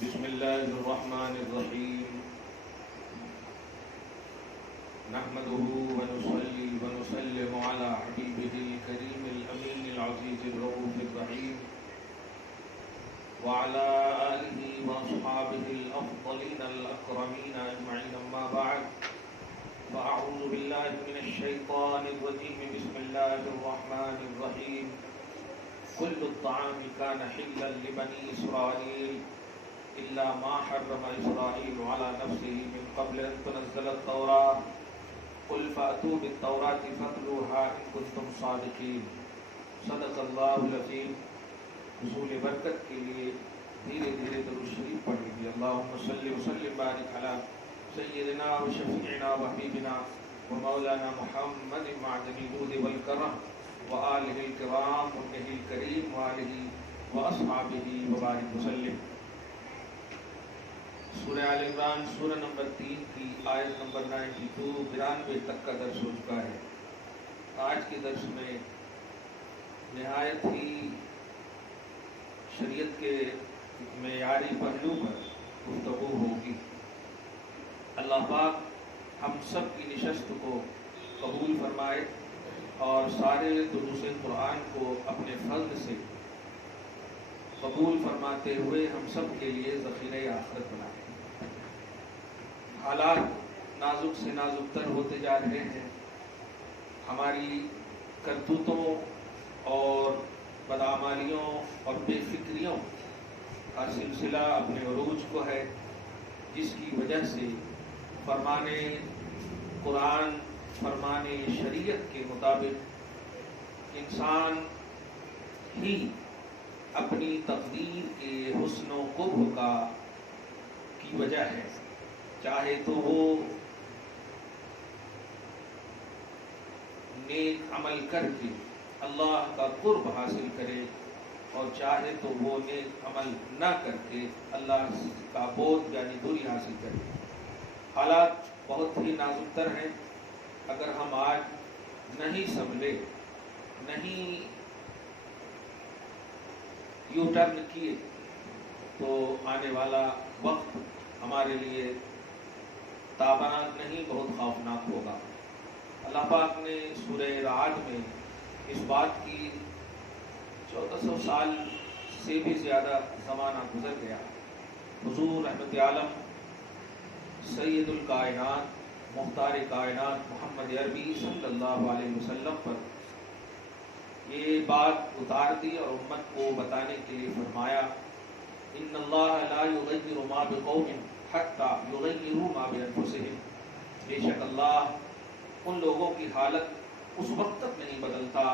بسم الله الرحمن الرحيم نحمده ونصلي ونسلم على حبيبه الكريم الأمين العزيز الرؤوف الرحيم وعلى آله وأصحابه الأفضلين الأكرمين أجمعين أما بعد فأعوذ بالله من الشيطان الرجيم بسم الله الرحمن الرحيم كل الطعام كان حلا لبني إسرائيل إلا ما حرم إسرائيل على نفسه من قبل أن تنزل التوراة قل فأتوا بالتوراة فاتلوها إن كنتم صادقين صدق اللہ العظیم۔ حصول برکت کے لیے دھیرے دھیرے درود شریف پڑھ لیجیے۔ اللہم صلی وسلم بارک علی سیدنا و شفیعنا و حبیبنا و مولانا محمد معدن الجود والکرم و آلہ الکرام و ابنہ الکریم و آلہ و اصحابہ و بارک وسلم۔ سورہ آل عمران سورہ نمبر 3 کی آیت نمبر 92 تک کا درس ہو چکا ہے۔ آج کے درس میں نہایت ہی شریعت کے معیاری پہلو پر گفتگو ہوگی۔ اللہ پاک ہم سب کی نشست کو قبول فرمائے اور سارے دروس قرآن کو اپنے فضل سے قبول فرماتے ہوئے ہم سب کے لیے ذخیرہ آخرت بنائے۔ حالات نازک سے نازک تر ہوتے جا رہے ہیں۔ ہماری کرتوتوں اور بدعمالیوں اور بے فکریوں کا سلسلہ اپنے عروج کو ہے، جس کی وجہ سے فرمان قرآن، فرمان شریعت کے مطابق انسان ہی اپنی تقدیر کے حسن و قبح کی وجہ ہے، چاہے تو وہ نیک عمل کر کے اللہ کا قرب حاصل کرے اور چاہے تو وہ نیک عمل نہ کر کے اللہ کا بودھ یعنی دوری حاصل کرے۔ حالات بہت ہی نازک تر ہیں۔ اگر ہم آج نہیں سنبھلے، نہیں یو ٹرن کیے تو آنے والا وقت ہمارے لیے تابناک نہیں، بہت خوفناک ہوگا۔ اللہ پاک نے سورہ رعد میں اس بات کی 1400 سال سے بھی زیادہ زمانہ گزر گیا، حضور رحمت عالم سید الکائنات مختار کائنات محمد عربی صلی اللہ علیہ وسلم پر یہ بات اتار دی اور امت کو بتانے کے لیے فرمایا، ان اللہ لا یغیر ما بقوم حتی یغیروا ما بانفسہم۔ بے شک اللہ ان لوگوں کی حالت اس وقت تک نہیں بدلتا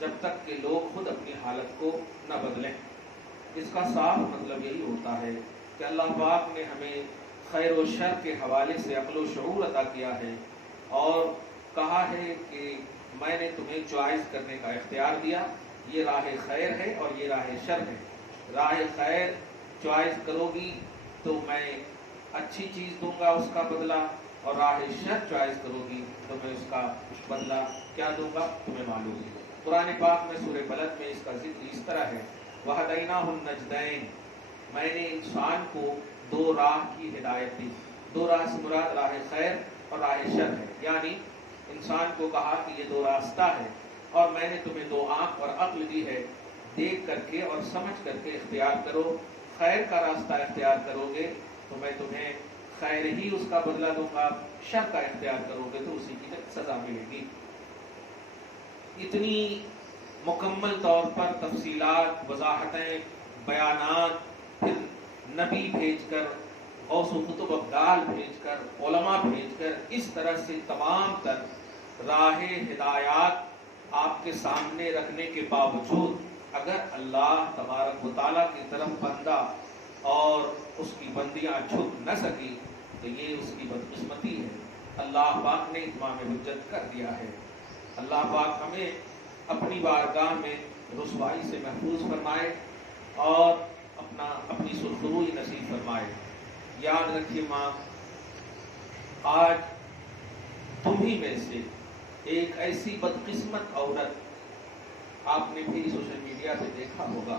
جب تک کہ لوگ خود اپنی حالت کو نہ بدلیں۔ اس کا صاف مطلب یہی ہوتا ہے کہ اللہ پاک نے ہمیں خیر و شر کے حوالے سے عقل و شعور عطا کیا ہے اور کہا ہے کہ میں نے تمہیں چوائس کرنے کا اختیار دیا، یہ راہ خیر ہے اور یہ راہ شر ہے۔ راہ خیر چوائس کرو گی تو میں اچھی چیز دوں گا، اس کا بدلہ، اور راہ شر چوائس کرو گی تو میں اس کا بدلہ کیا دوں گا تمہیں معلوم ہے۔ قرآن پاک میں سورہ بلد میں اس کا ذکر اس طرح ہے، وَهَدَيْنَاهُ النَّجْدَيْنِ، میں نے انسان کو دو راہ کی ہدایت دی۔ دو راہ سے مراد راہ خیر اور راہ شر ہے، یعنی انسان کو کہا کہ یہ دو راستہ ہے اور میں نے تمہیں دو آنکھ اور عقل دی ہے، دیکھ کر کے اور سمجھ کر کے اختیار کرو۔ خیر کا راستہ اختیار کرو گے تو میں تمہیں خیر ہی اس کا بدلہ دوں گا، شر کا اختیار کرو گے تو اسی کی سزا ملے گی۔ اتنی مکمل طور پر تفصیلات، وضاحتیں، بیانات، پھر نبی بھیج کر، غوث و قطب ابدال بھیج کر، علماء بھیج کر، اس طرح سے تمام تر راہ ہدایات آپ کے سامنے رکھنے کے باوجود اگر اللہ تبارک و تعالیٰ کی طرف بندہ اور اس کی بندیاں جھک نہ سکی تو یہ اس کی بدقسمتی ہے۔ اللہ پاک نے اتمام حجت کر دیا ہے۔ اللہ پاک ہمیں اپنی بارگاہ میں رسوائی سے محفوظ فرمائے اور اپنی سرخروئی نصیب فرمائے۔ یاد رکھیے ماں، آج تم ہی میں سے ایک ایسی بدقسمت عورت، آپ نے بھی سوشل میڈیا پہ دیکھا ہوگا،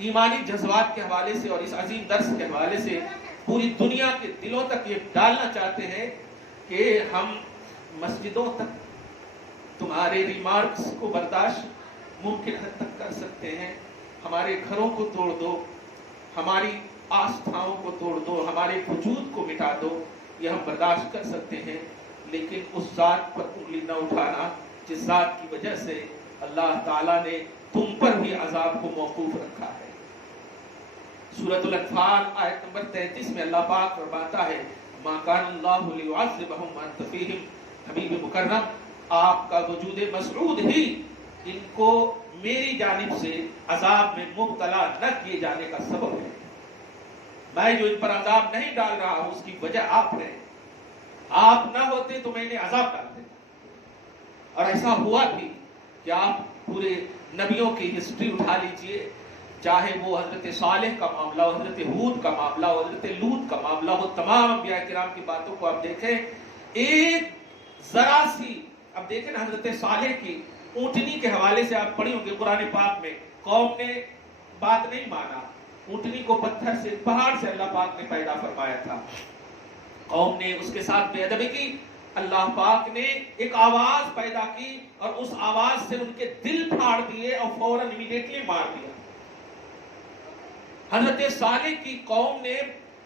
ایمانی جذبات کے حوالے سے اور اس عظیم درس کے حوالے سے پوری دنیا کے دلوں تک یہ ڈالنا چاہتے ہیں کہ ہم مسجدوں تک تمہارے ریمارکس کو برداشت ممکن حد تک کر سکتے ہیں، ہمارے گھروں کو توڑ دو، ہماری آستھاؤں کو توڑ دو، ہمارے وجود کو مٹا دو، یہ ہم برداشت کر سکتے ہیں، لیکن اس ذات پر انگلی نہ اٹھانا جس ذات کی وجہ سے اللہ تعالیٰ نے تم پر بھی عذاب کو موقوف رکھا ہے۔ سورۃ الانفال آیت نمبر 33 میں اللہ پاک فرماتا ہے ما کان اللہ لیعذبہم وانت فیہم، حبیب مکرم آپ کا وجود مسعود ہی ان کو میری جانب سے عذاب میں مبتلا نہ کیے جانے کا سبب ہے۔ میں جو ان پر عذاب نہیں ڈال رہا ہوں اس کی وجہ آپ ہے، آپ نہ ہوتے تو میں نے عذاب ڈال دیتا۔ اور ایسا ہوا بھی کہ آپ پورے نبیوں کی ہسٹری اٹھا لیجئے، چاہے وہ حضرت صالح کا معاملہ ہو، حضرت ہود کا معاملہ ہو، حضرت لوط کا معاملہ ہو، تمام انبیاء کرام کی باتوں کو آپ دیکھیں، ایک ذرا سی، اب دیکھیں نا حضرت صالح کی اونٹنی کے حوالے سے آپ پڑھی ہوں گے قرآن پاک میں، قوم نے بات نہیں مانا، اونٹنی کو پتھر سے، پہاڑ سے اللہ پاک نے پیدا فرمایا تھا، قوم نے اس کے ساتھ بے ادبی کی، اللہ پاک نے ایک آواز پیدا کی اور اس آواز سے ان کے دل پھاڑ دیے اور فوراً امیڈیٹلی مار دیا۔ حضرت صالح کی قوم نے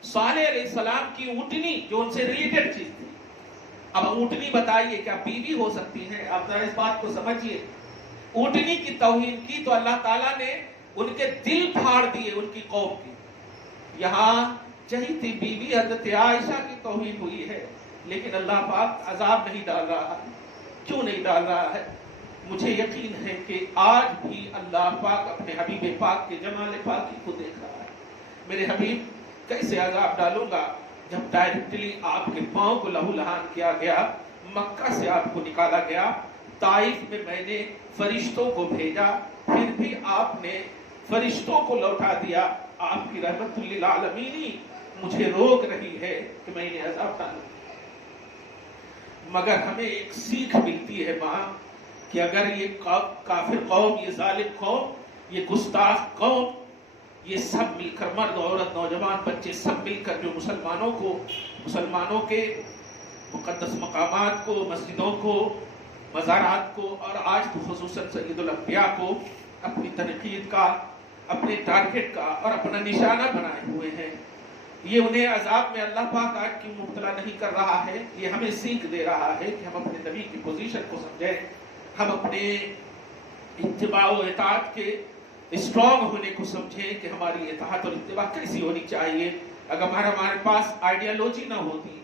صالح علیہ السلام کی اونٹنی جو ان سے ریلیٹڈ چیز تھی، اب اونٹنی بتائیے کیا بیوی ہو سکتی ہے؟ آپ ذرا اس بات کو سمجھیے، اونٹنی کی توہین کی تو اللہ تعالیٰ نے ان کے دل پھاڑ دیے ان کی قوم کی۔ یہاں چہی تھی بیوی حضرت عائشہ کی توہین ہوئی ہے، لیکن اللہ پاک عذاب نہیں ڈال رہا ہے۔ کیوں نہیں ڈال رہا ہے؟ مجھے یقین ہے کہ آج بھی اللہ پاک اپنے حبیب پاک کے جمال پاکی کو دیکھ رہا ہے۔ میرے حبیب کیسے عذاب ڈالوں گا جب ڈائریکٹلی آپ کے پاؤں کو لہو لہان کیا گیا، مکہ سے آپ کو نکالا گیا، طائف میں نے فرشتوں کو بھیجا، پھر بھی آپ نے فرشتوں کو لوٹا دیا۔ آپ کی رحمت للعالمین مجھے روک رہی ہے کہ میں انہیں عذاب ڈالوں، مگر ہمیں ایک سیکھ ملتی ہے ماں کہ اگر یہ کافر قوم، یہ ظالم قوم، یہ گستاخ قوم، یہ سب مل کر، مرد عورت نوجوان بچے سب مل کر جو مسلمانوں کے مقدس مقامات کو، مسجدوں کو، مزارات کو اور آج تو خصوصاً سید الانبیاء کو اپنی تنقید کا، اپنے ٹارگٹ کا اور اپنا نشانہ بنائے ہوئے ہیں، یہ انہیں عذاب میں اللہ پاک آج کیوں مبتلا نہیں کر رہا ہے؟ یہ ہمیں سیکھ دے رہا ہے کہ ہم اپنے نبی کی پوزیشن کو سمجھیں، ہم اپنے اتباع و اطاعت کے اسٹرانگ ہونے کو سمجھیں کہ ہماری اطاعت اور اتباع کیسی ہونی چاہیے۔ اگر ہمارے پاس آئیڈیالوجی نہ ہوتی،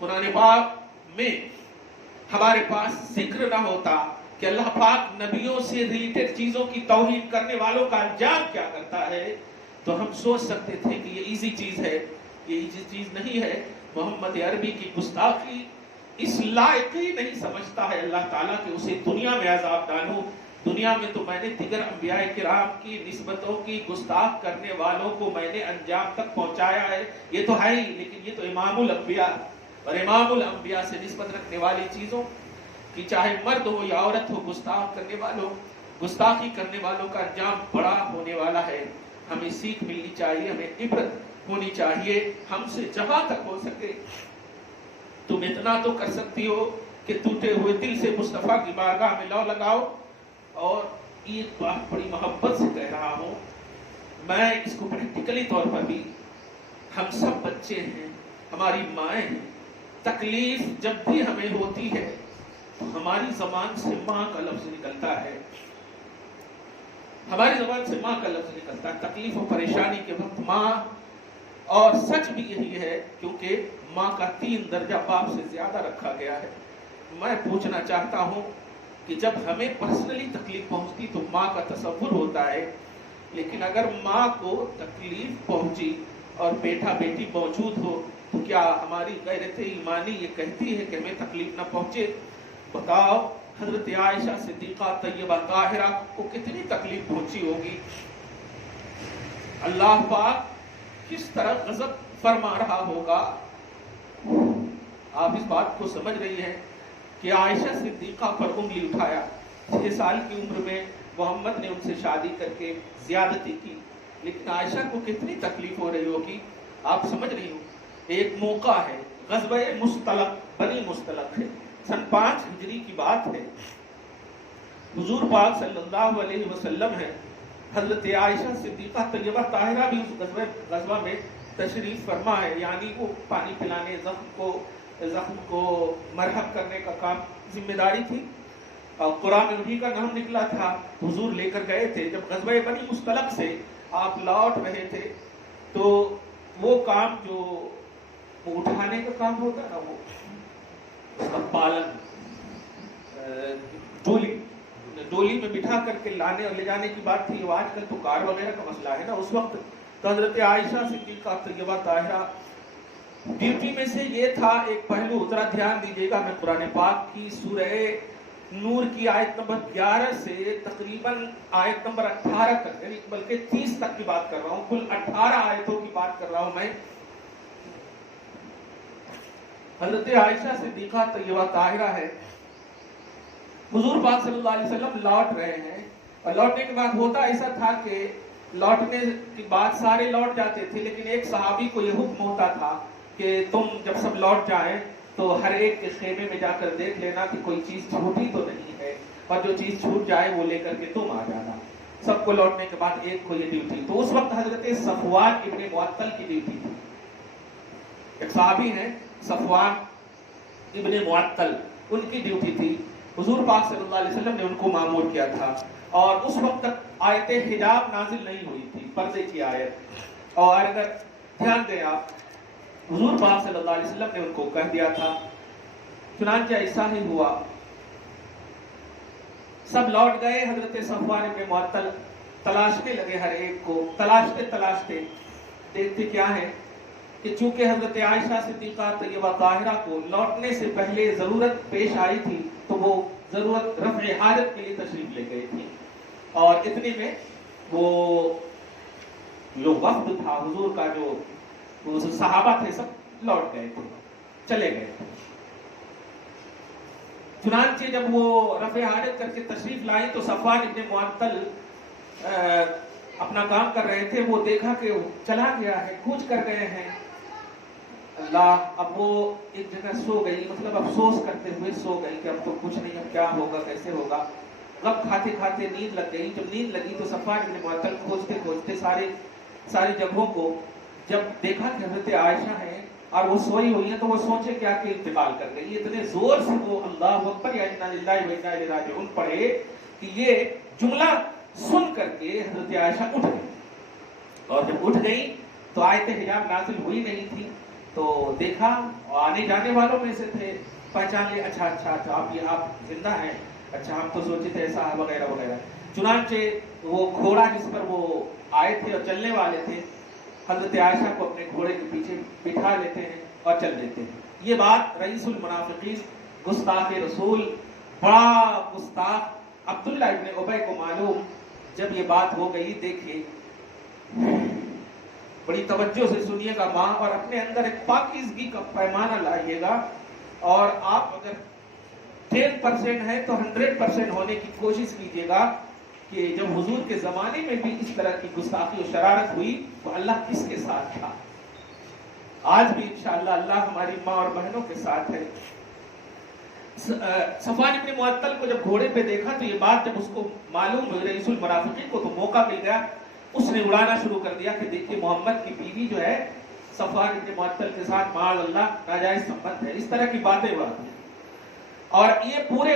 قرآن پاک میں ہمارے پاس ذکر نہ ہوتا کہ اللہ پاک نبیوں سے ریلیٹڈ چیزوں کی توہین کرنے والوں کا انجام کیا کرتا ہے، تو ہم سوچ سکتے تھے کہ یہ ایزی چیز ہے۔ یہ ایزی چیز نہیں ہے۔ محمد عربی کی گستاخی اس لائق ہی نہیں سمجھتا ہے اللہ تعالیٰ کہ اسے دنیا میں عذاب ڈالوں۔ دنیا میں تو میں نے دیگر انبیاء کرام کی نسبتوں کی گستاخ کرنے والوں کو میں نے انجام تک پہنچایا ہے، یہ تو ہے ہی، لیکن یہ تو امام الانبیاء اور امام الانبیاء سے نسبت رکھنے والی چیزوں کی، چاہے مرد ہو یا عورت ہو، گستاخی کرنے والوں کا انجام بڑا ہونے والا ہے۔ ہمیں سیکھ ملنی چاہیے، ہمیں عبرت ہونی چاہیے۔ ہم سے جہاں تک ہو سکے تم اتنا تو کر سکتی ہو کہ ٹوٹے ہوئے دل سے مصطفیٰ کی بارگاہ میں لو لگاؤ۔ اور ایک بات بڑی محبت سے کہہ رہا ہوں، میں اس کو پریکٹیکلی طور پر بھی، ہم سب بچے ہیں، ہماری مائیں ہیں، تکلیف جب بھی ہمیں ہوتی ہے تو ہماری زبان سے ماں کا لفظ نکلتا ہے، ہماری زبان سے ماں کا لفظ نکلتا ہے تکلیف و پریشانی کے وقت ماں، اور سچ بھی یہی ہے کیونکہ ماں کا 3 درجہ باپ سے زیادہ رکھا گیا ہے۔ میں پوچھنا چاہتا ہوں کہ جب ہمیں پرسنلی تکلیف پہنچتی تو ماں کا تصور ہوتا ہے، لیکن اگر ماں کو تکلیف پہنچی اور بیٹا بیٹی موجود ہو تو کیا ہماری غیرت ایمانی یہ کہتی ہے کہ ہمیں تکلیف نہ پہنچے؟ بتاؤ حضرت عائشہ صدیقہ طیبہ طاہرہ کو کتنی تکلیف پہنچی ہوگی، اللہ پاک کس طرح غضب فرما رہا ہوگا۔ آپ اس بات کو سمجھ رہی ہیں کہ عائشہ صدیقہ پر انگلی اٹھایا، 6 سال کی عمر میں محمد نے ان سے شادی کر کے زیادتی کی، لیکن عائشہ کو کتنی تکلیف ہو رہی ہوگی آپ سمجھ رہی ہو. ایک موقع ہے، غزوہ مستلق، بنی مستلق ہے، سن 5 ہجری کی بات ہے. حضور پاک صلی اللہ علیہ وسلم ہے، حضرت عائشہ صدیقہ طیبہ طاہرہ بھی اس غزوہ میں تشریف فرما ہے. یعنی وہ پانی پلانے، زخم کو مرہم کرنے کا کام ذمہ داری تھی. اور قرآن میں انہی کا نام نکلا تھا. حضور لے کر گئے تھے. جب غزوہ بنی مستلق سے آپ لوٹ رہے تھے تو وہ کام جو وہ اٹھانے کا کام ہوتا ہے نا، وہ اس کا پالن، ڈولی میں بٹھا کر کے لانے اور لے جانے کی بات تھی. آج کل تو کار وغیرہ کا مسئلہ ہے نا. اس وقت تو حضرت عائشہ صدیقہ طیبہ طاہرہ ڈیوٹی میں سے یہ تھا. ایک پہلو ذرا دھیان دیجیے گا، میں قرآن پاک کی سورہ نور کی آیت نمبر 11 سے تقریباً آیت نمبر 18 تک، یعنی بلکہ 30 تک کی بات کر رہا ہوں. کل 18 آیتوں کی بات کر رہا ہوں میں. حضرت عائشہ صدیقہ طیبہ طاہرہ ہے، حضور پاک صلی اللہ علیہ وسلم لوٹ رہے ہیں. اور لوٹنے کے بعد ہوتا ایسا تھا کہ لوٹنے کے بعد سارے لوٹ جاتے تھے، لیکن ایک صحابی کو یہ حکم ہوتا تھا کہ تم جب سب لوٹ جائیں تو ہر ایک کے خیمے میں جا کر دیکھ لینا کہ کوئی چیز چھوٹی تو نہیں ہے، اور جو چیز چھوٹ جائے وہ لے کر کے تم آ جانا. سب کو لوٹنے کے بعد ایک کو یہ ڈیوٹی. تو اس وقت حضرت صفوان ابن معطل کی ڈیوٹی تھی. ایک صحابی ہیں صفوان ابن معطل، ان کی ڈیوٹی تھی. حضور پاک صلی اللہ علیہ وسلم نے ان کو مامور کیا تھا. اور اس وقت تک آیت حجاب نازل نہیں ہوئی تھی، پردے کی آیت. اور اگر دھیان دیں آپ، حضور پاک صلی اللہ علیہ وسلم نے ان کو کہہ دیا تھا. چنانچہ ایسا ہی ہوا. سب لوٹ گئے. حضرت صفوان ابن معطل تلاشنے لگے، ہر ایک کو تلاشتے دیکھتے کیا ہے کہ چونکہ حضرت عائشہ صدیقہ طیبہ طاہرہ کو لوٹنے سے پہلے ضرورت پیش آئی تھی تو وہ ضرورت رفع حاجت کے لیے تشریف لے گئی تھی. اور اتنے میں وہ وفد تھا حضور کا، جو صحابہ تھے سب لوٹ گئے تھے، چلے گئے تھے. چنانچہ جب وہ رفع حاجت کر کے تشریف لائی تو صفوان ابن معطل اپنا کام کر رہے تھے. وہ دیکھا کہ چلا گیا ہے، کوچ کر گئے ہیں. اللہ، اب وہ ایک جگہ سو گئی، مطلب افسوس کرتے ہوئے سو گئی کہ اب تو کچھ نہیں، اب کیا ہوگا، کیسے ہوگا. غم کھاتے کھاتے نیند لگ گئی. جب نیند لگی تو صفوان ابن معطل کھوجتے ساری جگہوں کو جب دیکھا کہ حضرت عائشہ ہے اور وہ سوئی ہوئی ہیں تو وہ سوچے کیا کہ انتقال کر گئی. اتنے زور سے وہ اللہ اکبر یا انا للہ و انا الیہ راجعون پڑھے کہ یہ جملہ سن کر کے حضرت عائشہ اٹھ گئی. اور جب اٹھ گئی تو آیت حجاب نازل ہوئی نہیں تھی. تو دیکھا، آنے جانے والوں میں سے تھے، پہچان لے، اچھا آپ زندہ ہیں، اچھا ہم تو سوچے تھے ایسا ہے وغیرہ وغیرہ. چنانچہ وہ گھوڑا جس پر وہ آئے تھے اور چلنے والے تھے، حضرت عائشہ کو اپنے گھوڑے کے پیچھے بٹھا لیتے ہیں اور چل دیتے ہیں. یہ بات رئیس المنافقین، گستاخ رسول، بڑا گستاخ عبداللہ ابن ابی کو معلوم. جب یہ بات ہو گئی، دیکھیے بڑی توجہ سے سنیے گا ماں، اور اپنے اندر ایک پاکیزگی کا پیمانہ لائیے گا. اور آپ اگر 10% ہے تو 100% ہونے کی کوشش کیجیے گا کہ جب حضور کے زمانے میں بھی اس طرح کی گستاخی و شرارت ہوئی تو اللہ کس کے ساتھ تھا. آج بھی انشاءاللہ اللہ ہماری ماں اور بہنوں کے ساتھ ہے. صفوان ابن معطل کو جب گھوڑے پہ دیکھا تو یہ بات جب اس کو معلوم ہوئی رئیس المنافقین کو، تو موقع مل گیا. اس نے اڑانا شروع کر دیا کہ دیکھیے محمد کی بیوی جو ہے صفوان ابن معطل کے ساتھ معاذ اللہ ناجائز سنبت ہے. اس طرح کی باتیں اڑاتی ہیں. اور یہ پورے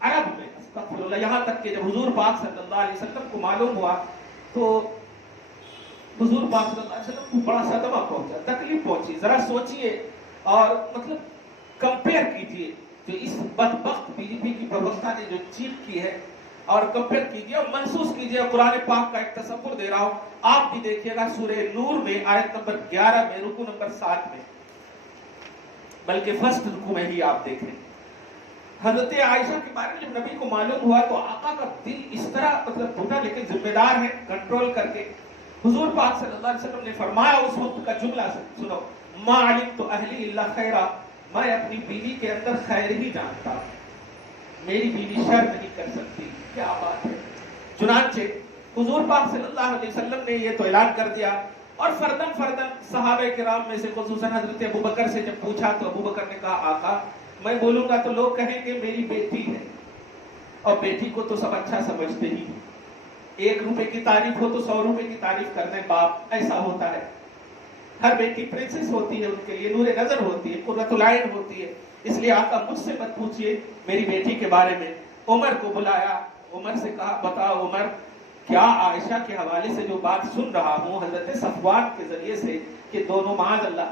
عرب میں استغفر اللہ، یہاں تک کہ جب حضور پاک صلی اللہ علیہ وسلم کو معلوم ہوا تو حضور پاک صلی اللہ علیہ وسلم کو بڑا صدمہ پہنچا، تکلیف پہنچی. ذرا سوچئے اور مطلب کمپیئر کیجئے جو اس بدبخت بی جے پی کی پروستہ نے جو چیخ کی ہے، اور کمپیئر کیجئے اور محسوس کیجئے. قرآن پاک کا ایک تصور دے رہا ہوں، آپ بھی دیکھیے گا سورہ نور میں آیت نمبر 11 میں رکوع نمبر 7 میں، بلکہ فرسٹ رکوع میں ہی آپ دیکھیں. حضرت عائشہ کے بارے میں جب نبی کو معلوم ہوا تو آقا کا دل اس طرح مطلب ٹوٹا، لیکن ذمہ دار ہے کنٹرول کر کے. حضور پاک صلی اللہ علیہ وسلم نے فرمایا اس وقت کا جملہ سنو، ما علمت اہلی الا خیرا، میں اپنی بیوی کے اندر خیر ہی جانتا، میری بیوی شر نہیں کر سکتی. کیا بات ہے. چنانچہ حضور پاک صلی اللہ علیہ وسلم نے یہ تو اعلان کر دیا، اور فردن صحابہ کرام میں سے خصوصاً حضرت ابو بکر سے جب پوچھا تو ابو بکر نے کہا آقا میں بولوں گا تو لوگ کہیں گے میری بیٹی ہے، اور بیٹی کو تو سب اچھا سمجھتے ہی، 1 روپے کی تعریف ہو تو 100 روپے کی تعریف کر دیں باپ، ایسا ہوتا ہے۔ ہر بیٹی پرنسس ہوتی ہے، ان کے لیے نور نظر ہوتی ہے، قرۃ العین ہوتی ہے، اس لیے آقا مجھ سے مت پوچھئے میری بیٹی کے بارے میں۔ عمر کو بلایا، عمر سے کہا بتاؤ عمر، کیا عائشہ کے حوالے سے جو بات سن رہا ہوں حضرت صفوان کے ذریعے سے کہ دونوں معاذ اللہ،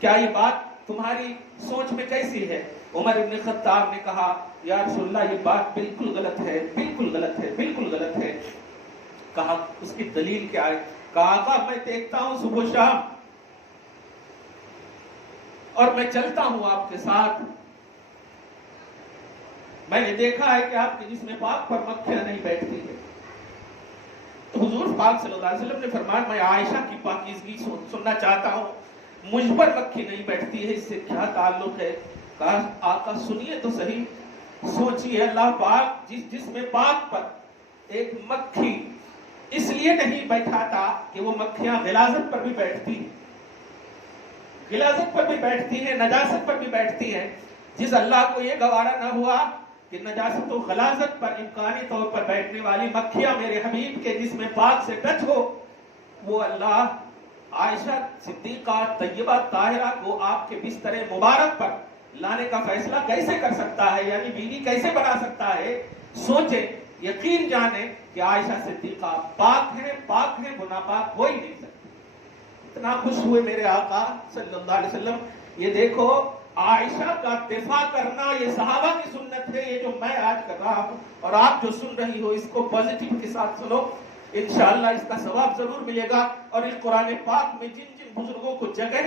کیا یہ بات تمہاری سوچ میں کیسی ہے؟ عمر ابن خطاب نے کہا یا رسول اللہ یہ بات بالکل غلط ہے، بالکل غلط ہے، بالکل غلط ہے۔ کہا اس کی دلیل کیا ہے؟ کہا آقا میں دیکھتا ہوں صبح و شام اور میں چلتا ہوں آپ کے ساتھ، میں نے دیکھا ہے کہ آپ کے جسم پاک پر مکھیاں نہیں بیٹھتی ہے۔ تو حضور پاک صلی اللہ علیہ وسلم نے فرمایا میں عائشہ کی پاکیزگی سننا چاہتا ہوں، مجھ پر مکھی نہیں بیٹھتی ہے، اس سے کیا تعلق ہے؟ کہا آقا سنیے تو صحیح، سوچیے اللہ پاک جس جسم پاک پر ایک مکھی اس لیے نہیں بیٹھاتا کہ وہ مکھیاں غلاظت پر بھی بیٹھتی ہیں، غلاظت پر بھی بیٹھتی ہیں، نجاست پر بھی بیٹھتی ہیں، جس اللہ کو یہ گوارا نہ ہوا کہ نجاست و غلاظت پر امکانی طور پر بیٹھنے والی مکھیاں میرے حبیب کے جسم پاک سے ٹچ ہو، وہ اللہ عائشہ صدیقہ طیبہ طاہرہ کو آپ کے بستر مبارک پر لانے کا فیصلہ کیسے کر سکتا ہے، یعنی بیوی کیسے بنا سکتا ہے؟ سوچیں، یقین جانیں کہ عائشہ صدیقہ پاک ہے، وہ ناپاک ہو ہی نہیں سکتی۔ اتنا خوش ہوئے میرے آقا صلی اللہ علیہ وسلم، یہ دیکھو عائشہ کا دفاع کرنا یہ صحابہ کی سنت ہے، یہ جو میں آج کر رہا ہوں اور آپ جو سن رہی ہو اس کو پازیٹیو کے ساتھ سنو، انشاءاللہ اس کا ثواب ضرور ملے گا۔ اور اس قرآن پاک میں جن جن بزرگوں کو جگہ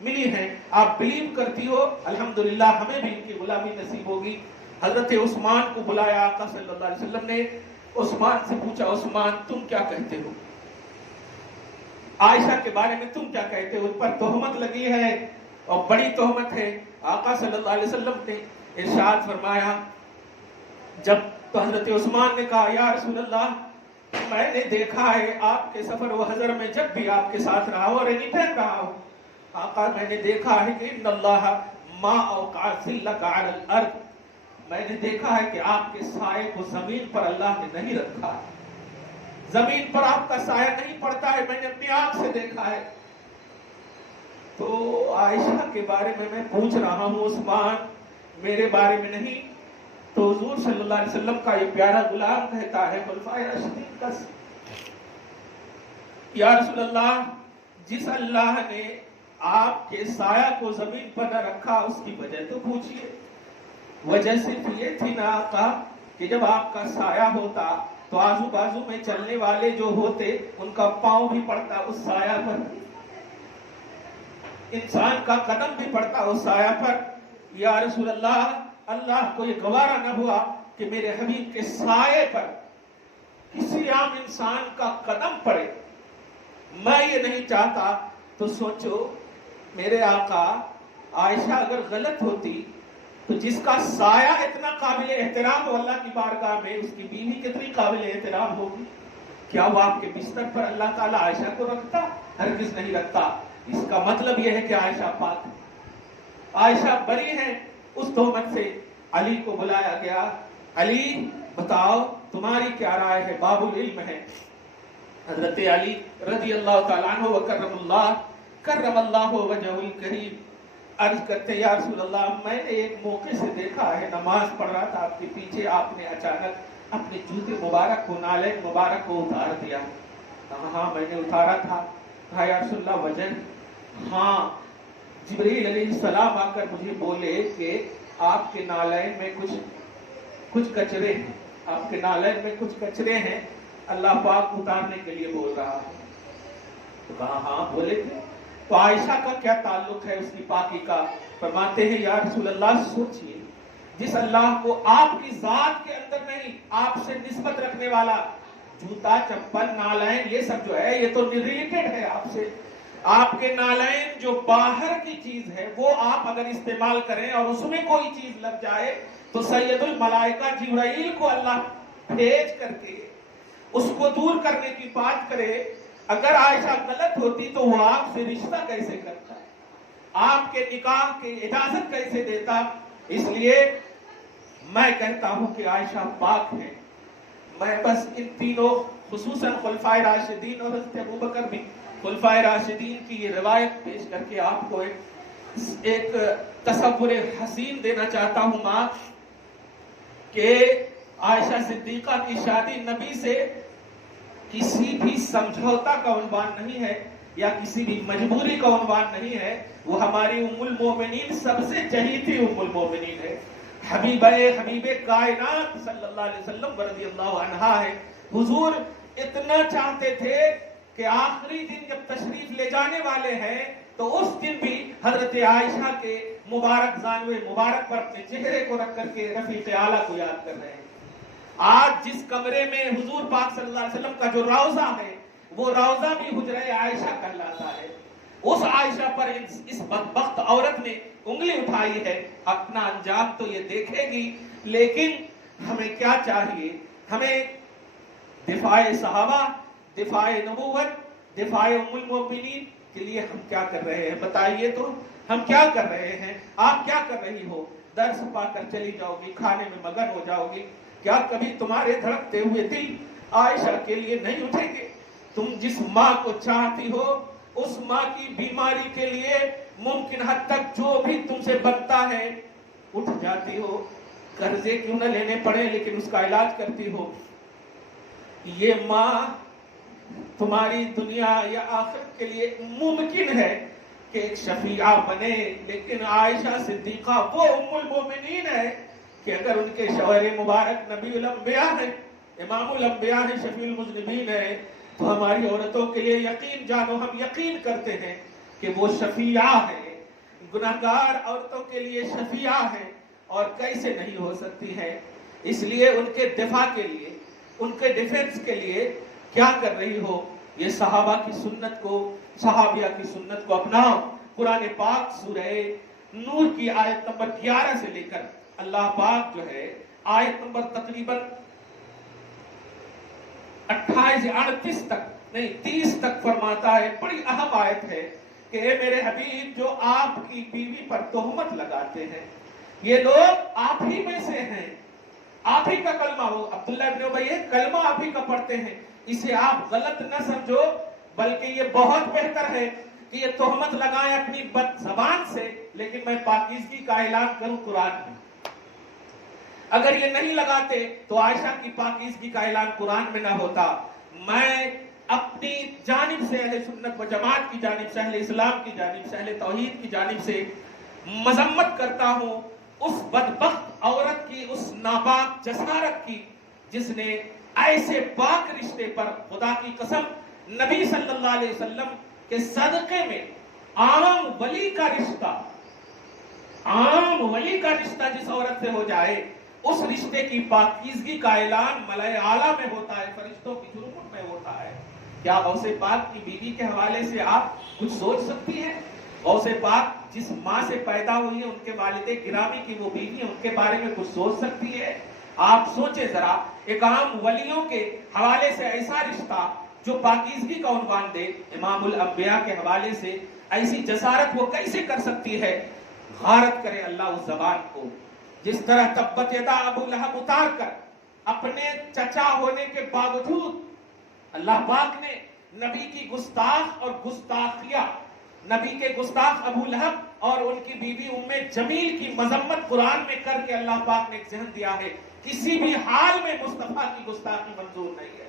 ملی ہیں آپ بلیو کرتی ہو، الحمدللہ ہمیں بھی ان کی غلامی نصیب ہوگی۔ حضرت عثمان کو بلایا آقا صلی اللہ علیہ وسلم نے، عثمان سے پوچھا عثمان تم کیا کہتے ہو، عائشہ کے بارے میں تم کیا کہتے ہو؟ اس پر تہمت لگی ہے اور بڑی تہمت ہے۔ آقا صلی اللہ علیہ وسلم نے ارشاد فرمایا، جب تو حضرت عثمان نے کہا یا رسول اللہ میں نے دیکھا ہے آپ کے سفر و حضر میں جب بھی آپ کے ساتھ رہا ہوں اور اینی ٹائم رہا ہوں، آقا میں نے دیکھا ہے کہ ان اللہ ما اوقع ذلک علی الارض، میں نے دیکھا ہے کہ آپ کے سائے کو زمین پر اللہ نے نہیں رکھا، زمین پر آپ کا سایہ نہیں پڑتا ہے، میں نے اپنی آنکھ سے دیکھا ہے۔ تو عائشہ کے بارے میں پوچھ رہا ہوں عثمان، میرے بارے میں نہیں۔ تو حضور صلی اللہ علیہ وسلم کا یہ پیارا غلام کہتا ہے خلفائے راشدین کا، یا رسول اللہ جس اللہ نے آپ کے سایہ کو زمین پر نہ رکھا اس کی وجہ تو پوچھئے۔ وجہ صرف یہ تھی نا آقا کہ جب آپ کا سایہ ہوتا تو آزو بازو میں چلنے والے جو ہوتے ان کا پاؤں بھی پڑتا اس سایہ پر، انسان کا قدم بھی پڑتا اس سایہ پر۔ یا رسول اللہ اللہ کو یہ گوارا نہ ہوا کہ میرے حبیب کے سائے پر کسی عام انسان کا قدم پڑے، میں یہ نہیں چاہتا۔ تو سوچو میرے آقا عائشہ اگر غلط ہوتی تو جس کا سایہ اتنا قابل احترام ہو اللہ کی بارگاہ میں، اس کی بیوی کتنی قابل احترام ہوگی؟ کیا وہ آپ کے بستر پر اللہ تعالیٰ عائشہ کو رکھتا؟ ہرگز نہیں رکھتا۔ اس کا مطلب یہ ہے کہ عائشہ پاک ہے، عائشہ بری ہے اس تہمت سے۔ علی کو بلایا گیا، علی بتاؤ تمہاری کیا رائے ہے؟ باب العلم ہے۔ حضرت علی رضی اللہ تعالیٰ عنہ کرم اللہ وجہہ الکریم عرض کرتے یا رسول اللہ میں نے ایک موقع سے دیکھا ہے، نماز پڑھ رہا تھا آپ کے پیچھے، آپ نے اچانک اپنے جوتے مبارک کو، نالین مبارک کو اتار دیا۔ ہاں میں نے اتارا تھا۔ کہا یا رسول اللہ وجہ؟ ہاں جبریل علیہ السلام آ کر مجھے بولے کہ آپ کے نالین میں کچھ کچرے ہیں، آپ کے نالین میں کچھ کچرے ہیں، اللہ پاک اتارنے کے لیے بول رہا ہے۔ تو کہا ہاں بولے تھے۔ تو عائشہ کا کیا تعلق ہے اس کی پاکی کا؟ فرماتے ہیں یا رسول اللہ سوچئے جس اللہ کو آپ کی ذات کے اندر نہیں، آپ سے نسبت رکھنے والا جوتا چپل نالین یہ سب جو ہے یہ تو ریلیٹڈ ہے آپ سے، آپ کے نالین جو باہر کی چیز ہے وہ آپ اگر استعمال کریں اور اس میں کوئی چیز لگ جائے تو سید الملائکہ جبرائیل کو اللہ بھیج کر کے اس کو دور کرنے کی بات کرے، اگر عائشہ غلط ہوتی تو وہ آپ سے رشتہ کیسے کرتا ہے، آپ کے نکاح کی اجازت کیسے دیتا؟ اس لیے میں کہتا ہوں کہ عائشہ پاک ہے۔ میں بس ان تینوں خصوصاً خلفائے راشدین اور حضرت ابوبکر بھی خلفائے راشدین کی یہ روایت پیش کر کے آپ کو ایک تصور حسین دینا چاہتا ہوں ماں، کہ عائشہ صدیقہ کی شادی نبی سے کسی بھی سمجھوتا کا عنوان نہیں ہے یا کسی بھی مجبوری کا عنوان نہیں ہے، وہ ہماری ام المومنین سب سے چہیتی ام المومنین ہے، حبیب کائنات صلی اللہ علیہ وسلم رضی اللہ عنہا ہے۔ حضور اتنا چاہتے تھے کہ آخری دن جب تشریف لے جانے والے ہیں تو اس دن بھی حضرت عائشہ کے مبارک زانوے مبارک پر اپنے چہرے کو رکھ کر کے رفیق اعلیٰ کو یاد کر رہے ہیں۔ آج جس کمرے میں حضور پاک صلی اللہ علیہ وسلم کا جو روضہ ہے وہ روضہ بھی حجرہ عائشہ کہلاتا ہے۔ اس عائشہ پر اس بدبخت عورت نے انگلی اٹھائی ہے، اپنا انجام تو یہ دیکھے گی، لیکن ہمیں کیا چاہیے؟ ہمیں دفاع صحابہ، دفاع نبوت، دفاع ام المومنین کے لیے ہم کیا کر رہے ہیں؟ بتائیے تو ہم کیا کر رہے ہیں؟ آپ کیا کر رہی ہو؟ درس پا کر چلی جاؤ گی، کھانے میں مگن ہو جاؤ گی، کیا کبھی تمہارے دھڑکتے ہوئے دل عائشہ کے لیے نہیں اٹھیں گے؟ تم جس ماں کو چاہتی ہو اس ماں کی بیماری کے لیے ممکن حد تک جو بھی تم سے بنتا ہے اٹھ جاتی ہو، قرضے کیوں نہ لینے پڑے لیکن اس کا علاج کرتی ہو۔ یہ ماں تمہاری دنیا یا آخرت کے لیے ممکن ہے کہ ایک شفیعہ بنے، لیکن عائشہ صدیقہ وہ ام المومنین ہے کہ اگر ان کے شوہر مبارک نبی الانبیاء ہیں، امام الانبیاء ہیں، شفیع المذنبین ہیں، تو ہماری عورتوں کے لیے یقین جانو، ہم یقین کرتے ہیں کہ وہ شفیعہ ہیں، گناہگار عورتوں کے لیے شفیعہ ہیں، اور کیسے نہیں ہو سکتی ہے۔ اس لیے ان کے دفاع کے لیے، ان کے ڈیفنس کے لیے کیا کر رہی ہو؟ یہ صحابہ کی سنت کو، صحابیہ کی سنت کو اپناؤ۔ قرآن پاک سورہ نور کی آیت نمبر 11 سے لے کر اللہ پاک جو ہے آیت نمبر تقریباً 28 یا 38 تک نہیں 30 تک فرماتا ہے، بڑی اہم آیت ہے کہ اے میرے حبیب، جو آپ کی بیوی پر تہمت لگاتے ہیں یہ لوگ آپ ہی میں سے ہیں، آپ ہی کا کلمہ ہو۔ عبداللہ ابن ابی کلمہ آپ ہی کا پڑھتے ہیں، اسے آپ غلط نہ سمجھو، بلکہ یہ بہت بہتر ہے کہ یہ تہمت لگائیں اپنی بد زبان سے، لیکن میں پاکیزگی کا اعلان کروں قرآن میں۔ اگر یہ نہیں لگاتے تو عائشہ کی پاکیزگی کا اعلان قرآن میں نہ ہوتا۔ میں اپنی جانب سے، اہل سنت و جماعت کی جانب سے، اہل اسلام کی جانب سے، اہل توحید کی جانب سے مذمت کرتا ہوں اس بدبخت عورت کی، اس ناپاک جسارت کی، جس نے ایسے پاک رشتے پر خدا کی قسم نبی صلی اللہ علیہ وسلم کے صدقے میں عام ولی کا رشتہ جس عورت سے ہو جائے اس رشتے کی پاکیزگی کا اعلان ملائے اعلیٰ میں ہوتا ہے، فرشتوں کی جھرمٹ میں ہوتا ہے۔ کیا غوث پاک کی بیوی کے حوالے سے آپ کچھ سوچ سکتی ہیں؟ غوث پاک جس ماں سے پیدا ہوئی ہے، ان کے والد گرامی کی وہ بیوی ہے، ان کے بارے میں کچھ سوچ سکتی ہے؟ آپ سوچیں ذرا، ایک عام ولیوں کے حوالے سے ایسا رشتہ جو پاکیزگی کا عنوان دے، امام الانبیاء کے حوالے سے ایسی جسارت وہ کیسے کر سکتی ہے؟ غارت کرے اللہ اس زبان کو۔ جس طرح تبت یدا ابو لہب اتار کر اپنے چچا ہونے کے باوجود اللہ پاک نے نبی کی گستاخ اور گستاخیہ، نبی کے گستاخ ابو لہب اور ان کی بیوی ام جمیل کی مذمت قرآن میں کر کے اللہ پاک نے ایک ذہن دیا ہے، کسی بھی حال میں مصطفیٰ کی گستاخی منظور نہیں ہے،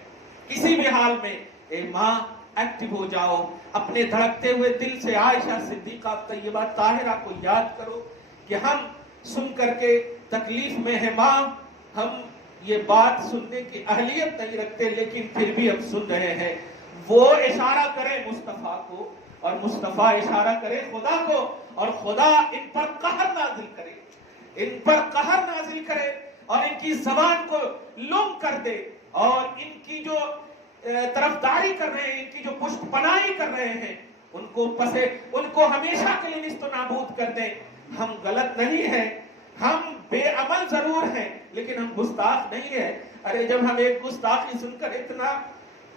کسی بھی حال میں۔ اے ماں، ایکٹیو ہو جاؤ، اپنے دھڑکتے ہوئے دل سے عائشہ صدیقہ طیبہ طاہرہ کو یاد کرو کہ ہم سن کر کے تکلیف میں ہے ماں، ہم یہ بات سننے کی اہلیت نہیں رکھتے، لیکن پھر بھی ہم سن رہے ہیں۔ وہ اشارہ کرے مصطفیٰ کو اور مصطفیٰ اشارہ کرے خدا کو، اور خدا ان پر قہر نازل کرے، ان پر قہر نازل کرے اور ان کی زبان کو لم کر دے، اور ان کی جو طرفداری کر رہے ہیں، ان کی جو پشت پناہی کر رہے ہیں، ان کو ہمیشہ کے لیے نیست و نابود کر دیں۔ ہم غلط نہیں ہیں، ہم بے عمل ضرور ہیں لیکن ہم گستاخ نہیں ہیں. ارے جب ہم ایک گستاخی سن کر اتنا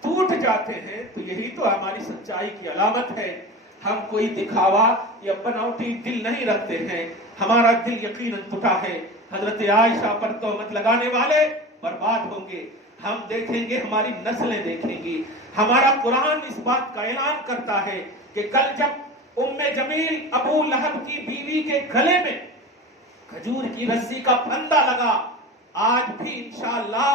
ٹوٹ جاتے ہیں تو یہی تو ہماری سچائی کی علامت ہے. ہم کوئی دکھاوا یا بناوٹی دل نہیں رکھتے ہیں. ہمارا دل یقیناً ٹوٹا ہے. حضرت عائشہ پر تہمت لگانے والے برباد ہوں گے. ہم دیکھیں گے, ہماری نسلیں دیکھیں گی. ہمارا قرآن اس بات کا اعلان کرتا ہے کہ کل جب ام جمیل ابو لہب کی بیوی کے گلے میں کھجور کی رسی کا پھندا لگا, آج بھی انشاءاللہ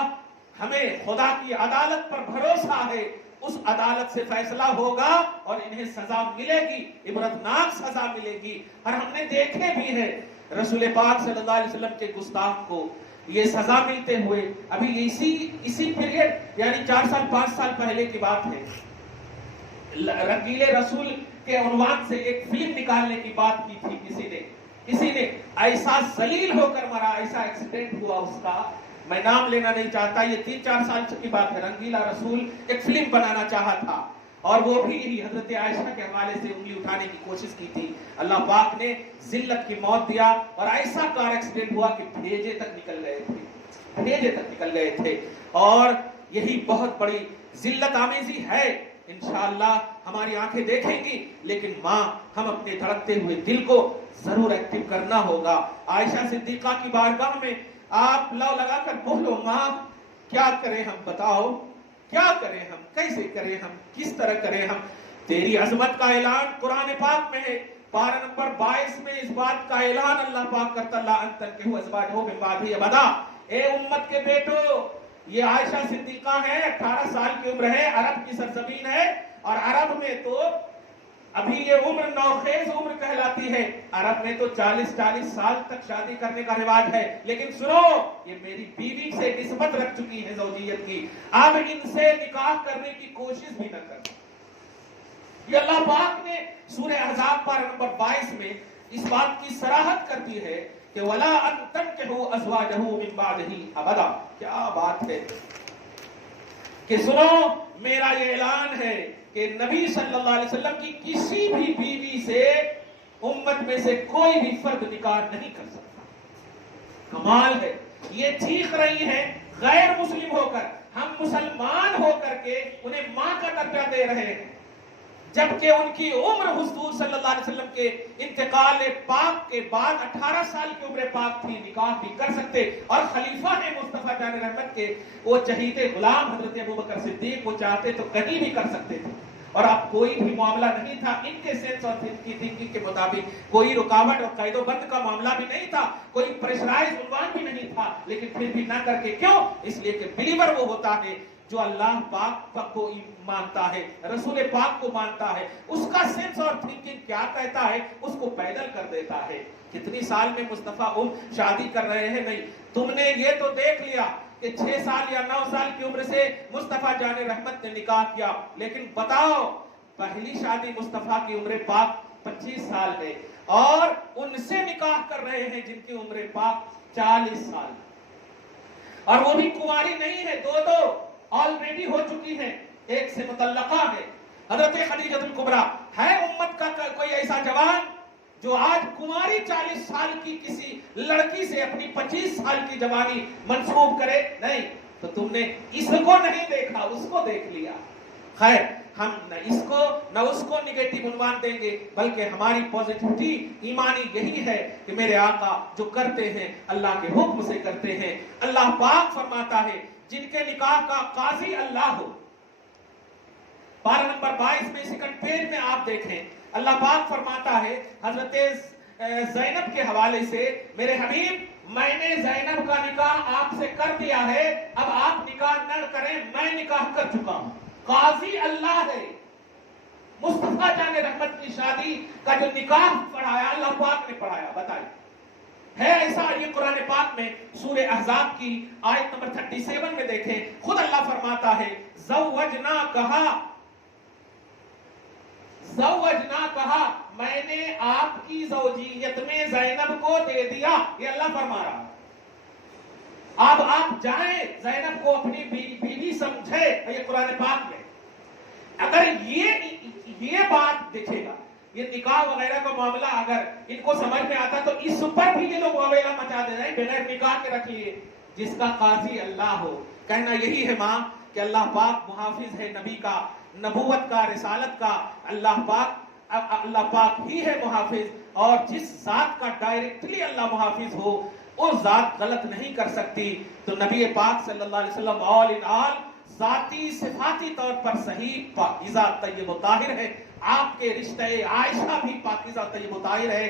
ہمیں خدا کی عدالت پر بھروسہ ہے. اس عدالت سے فیصلہ ہوگا اور انہیں سزا ملے گی, عبرتناک سزا ملے گی. اور ہم نے دیکھے بھی ہے رسول پاک صلی اللہ علیہ وسلم کے گستاخ کو یہ سزا ملتے ہوئے. ابھی اسی پیریڈ یعنی 4 سال 5 سال پہلے کی بات ہے, رنگیلے رسول کے عنوان سے ایک فلم نکالنے کی بات کی تھی. کسی نے ایسا ذلیل ہو کر مرا, ایسا ایکسیڈنٹ ہوا اس کا, میں نام لینا نہیں چاہتا, یہ 3-4 سال کی بات ہے. رنگیلا رسول ایک فلم بنانا چاہا تھا اور وہ بھی حضرت عائشہ کے حوالے سے انگلی اٹھانے کی کوشش کی تھی. اللہ پاک نے ذلت کی موت دیا اور ایسا کار ایکسیڈنٹ ہوا کہ بھیجے تک نکل گئے تھے. اور یہی بہت بڑی ذلت آمیزی ہے. انشاءاللہ ہماری آنکھیں دیکھیں گی لیکن ماں, ہم اپنے دھڑکتے ہوئے دل کو ضرور ایکٹیو کرنا ہوگا. عائشہ صدیقہ کی بارگاہ میں آپ لو لگا کر بولو, ماں کیا کریں ہم, بتاؤ کیا کریں ہم, کیسے کریں ہم, کس طرح کریں ہم. تیری عظمت کا اعلان قرآن پاک میں ہے. پارہ نمبر 22 میں اس بات کا اعلان اللہ پاک کرتا, لا ان تنکحوا ازواجہ من بعدہ ابدا. اے امت کے بیٹو, یہ عائشہ صدیقہ ہے, 18 سال کی عمر ہے, عرب کی سرزمین ہے, اور عرب میں تو ابھی یہ عمر نوخیز عمر کہلاتی ہے. عرب میں تو 40 سال تک شادی کرنے کا رواج ہے. لیکن سنو, یہ میری بیوی سے نسبت رکھ چکی ہے زوجیت کی, اب ان سے نکاح کرنے کی کوشش بھی نہ کرنا. یہ اللہ پاک نے سورہ احزاب پارہ نمبر 22 میں اس بات کی صراحت کر دی ہے کہ وَلَا أَن تَنكِحُوا أَزْوَاجَهُ مِن بَعْدِهِ أَبَدًا. کیا بات ہے کہ سنو, میرا یہ اعلان ہے کہ نبی صلی اللہ علیہ وسلم کی کسی بھی بیوی سے امت میں سے کوئی بھی فرد نکاح نہیں کر سکتا. کمال ہے, یہ چیخ رہی ہیں غیر مسلم ہو کر, ہم مسلمان ہو کر کے انہیں ماں کا درجہ دے رہے ہیں, جبکہ ان کی عمر حضور صلی اللہ علیہ وسلم کے انتقال پاک کے بعد 18 سال کی عمر پاک تھی, نکاح بھی کر سکتے. اور خلیفہ ہے مصطفیٰ جان رحمت کے, وہ چہیت غلام حضرت ابوبکر صدیق, وہ چاہتے تو کہیں بھی کر سکتے تھے, اور اب کوئی بھی معاملہ نہیں تھا ان کے سینس اور ان کی تھنکنگ کے مطابق, کوئی رکاوٹ اور قید و بند کا معاملہ بھی نہیں تھا, کوئی پریشرائز عنوان بھی نہیں تھا. لیکن پھر بھی نہ کر کے کیوں؟ اس لیے کہ بلیور وہ ہوتا ہے جو اللہ پاک کو مانتا ہے, رسول پاک کو مانتا ہے, اس کا سینس اور تھنکنگ کیا کہتا ہے اس کو پیدل کر دیتا ہے. کتنی سال میں مصطفیٰ شادی کر رہے ہیں؟ نہیں, تم نے یہ تو دیکھ لیا کہ 6 سال یا 9 سال کی عمر سے مصطفیٰ جان رحمت نے نکاح کیا, لیکن بتاؤ پہلی شادی مصطفیٰ کی عمر پاک 25 سال ہے, اور ان سے نکاح کر رہے ہیں جن کی عمر پاک 40 سال, اور وہ بھی کنواری نہیں ہے, 2 آلریڈی ہو چکی ہیں, ایک سے مطلقہ ہے. حضرت خدیجہ الکبریٰ ہے امت کا کوئی ایسا جوان جو آج کنواری 40 سال کی کسی لڑکی سے اپنی 25 سال کی جوانی منسوب کرے؟ نہیں. تو تم نے اس کو نہیں دیکھا, اس کو دیکھ لیا. خیر, ہم نہ اس کو نہ اس کو نگیٹو عنوان دیں گے, بلکہ ہماری پوزیٹیوٹی ایمانی یہی ہے کہ میرے آقا جو کرتے ہیں اللہ کے حکم سے کرتے ہیں. اللہ پاک فرماتا ہے جن کے نکاح کا قاضی اللہ ہو. پارہ نمبر 22 میں سیکنڈ پیج میں آپ دیکھیں, اللہ پاک فرماتا ہے حضرت زینب کے حوالے سے, میرے حبیب میں نے زینب کا نکاح آپ سے کر دیا ہے, اب آپ نکاح نہ کریں, میں نکاح کر چکا ہوں. قاضی اللہ ہے. مصطفیٰ جان رحمت کی شادی کا جو نکاح پڑھایا اللہ پاک نے پڑھایا. بتائیے ہے ایسا؟ یہ قرآن پاک میں سورہ احزاب کی آیت نمبر 37 میں دیکھیں, خود اللہ فرماتا ہے زوجنا کہا میں نے آپ کی زوجیت میں زینب کو دے دیا. یہ اللہ فرما رہا. اب آپ جائیں زینب کو اپنی بیوی سمجھے, یہ قرآن پاک میں. اگر یہ بات دیکھے گا یہ نکاح وغیرہ کا معاملہ اگر ان کو سمجھ میں آتا تو اس پر بھی یہ لوگ واویلا مچا دے رہے ہیں، بغیر نکاح کے رکھ لیے، جس کا قاضی اللہ ہو۔ کہنا یہی ہے ماں کہ اللہ پاک محافظ ہے نبی کا، نبوت کا، رسالت کا، اللہ پاک ہی ہے محافظ، اور جس ذات کا ڈائریکٹلی اللہ محافظ ہو وہ ذات غلط نہیں کر سکتی۔ تو نبی پاک صلی اللہ علیہ وسلم آل ان آل ذاتی صفاتی طور پر صحیح پاکیزہ طیب و طاہر ہے، آپ کے رشتہ عائشہ بھی پاکیزہ طیب و طاہر ہے۔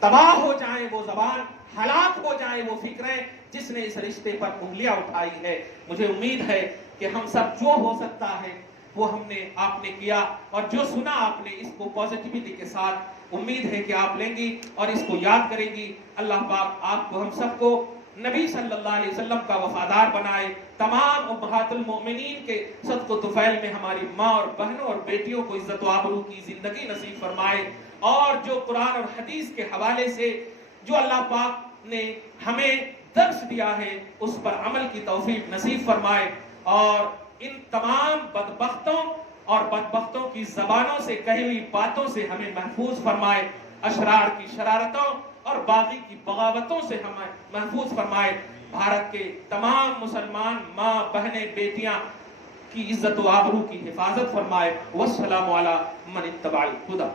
تباہ ہو جائیں وہ زبان، ہلاک ہو جائیں وہ فکریں جس نے اس رشتے پر انگلیاں اٹھائی ہے۔ مجھے امید ہے کہ ہم سب جو ہو سکتا ہے وہ آپ نے کیا، اور جو سنا آپ نے اس کو پازیٹیوٹی کے ساتھ امید ہے کہ آپ لیں گی اور اس کو یاد کریں گی۔ اللہ پاک آپ کو ہم سب کو نبی صلی اللہ علیہ وسلم کا وفادار بنائے، تمام امہات المؤمنین کے صدق و طفیل میں ہماری ماں اور بہنوں اور بیٹیوں کو عزت و آبرو کی زندگی نصیب فرمائے، اور جو قرآن اور حدیث کے حوالے سے جو اللہ پاک نے ہمیں درس دیا ہے اس پر عمل کی توفیق نصیب فرمائے، اور ان تمام بدبختوں اور بدبختوں کی زبانوں سے کہی ہوئی باتوں سے ہمیں محفوظ فرمائے، اشرار کی شرارتوں اور باغی کی بغاوتوں سے ہمیں محفوظ فرمائے۔ بھارت کے تمام مسلمان ماں بہنیں بیٹیاں کی عزت و آبرو کی حفاظت فرمائے۔ والسلام علی من اتبع الہدی۔